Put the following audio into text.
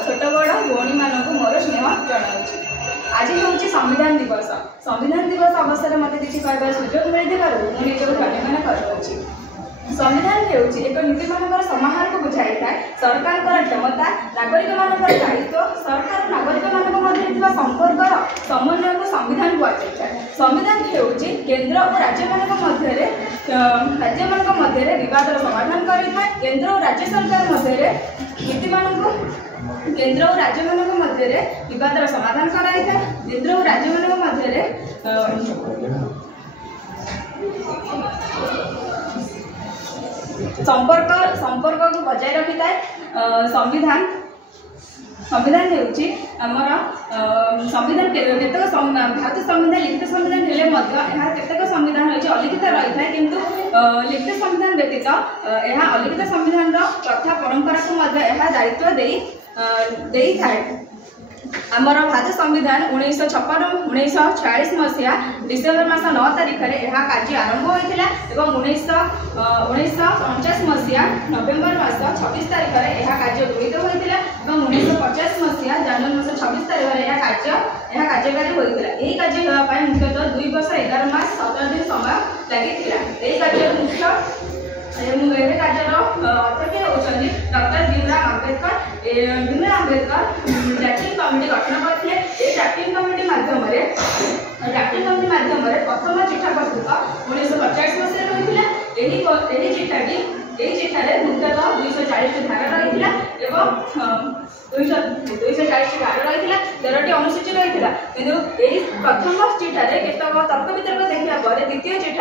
छोट बड़ भौणी मानक मोर स्नेह जनाऊँगी। आज हूँ संविधान दिवस। संविधान दिवस अवसर मत किसी कहबार सुजोग मिलथिबारु मु निजको धन्यवाद करुछि। संविधान हेउछि एक नीति मानकर समाहार को बुझाई था। सरकार क्षमता, नागरिक मानकर दायित्व, सरकार नागरिक मानक मध्य थिबा संपर्कर समन्वय को संविधान कहुछि। संविधान हेउछि केंद्र और राज्य मानक मध्य विवादर समाधान करिथा। केंद्र और राज्य सरकार मध्य नीति मानक केंद्र और राज्य मानक मध्य विवादर समाधान कराई था। केंद्र और राज्य मानक मध्य संपर्क को बजाय रखी था। संविधान संविधान हेउछि आमर संविधान केतक भारत संविधान लिखित संविधान हेले केतक संविधान होइछि अलिखित रही था। किंतु लिखित संविधान व्यतीत यह अलिखित संविधान प्रथा परंपरा को दायित्व दे थाए। आमर भारत संविधान 1946 मसीहा डिसेम्बर मास 9 तारिख में यह कार्य आरंभ होता है। 1949 मसीहा नवेम्बर मास 26 तारिख में यह कार्य गृहीत होता है। 1950 मसीहा जनवरी मास 26 तारिख में यह कार्यकारी होता है। यह कार्य होगापी मुख्यतः 2 वर्ष 11 मास 17 दिन समय लगी। यह कार्य मुख्य कार्यर अध्यक्ष होती doctor Bhimrao Ambedkar. Bhimrao Ambedkar drafting committee गठन करते। ड्राफ्टिंग कमिटी माध्यम प्रथम चिठा प्रस्तुत 1950 मसीह रही। चिठार मुख्यतः 240 धारा रही है। 240 धारा रही है, 13टी अनुसूची रही है। किंतु प्रथम चिठार केतक तर्क वितर्क देखा द्वितीय चिठा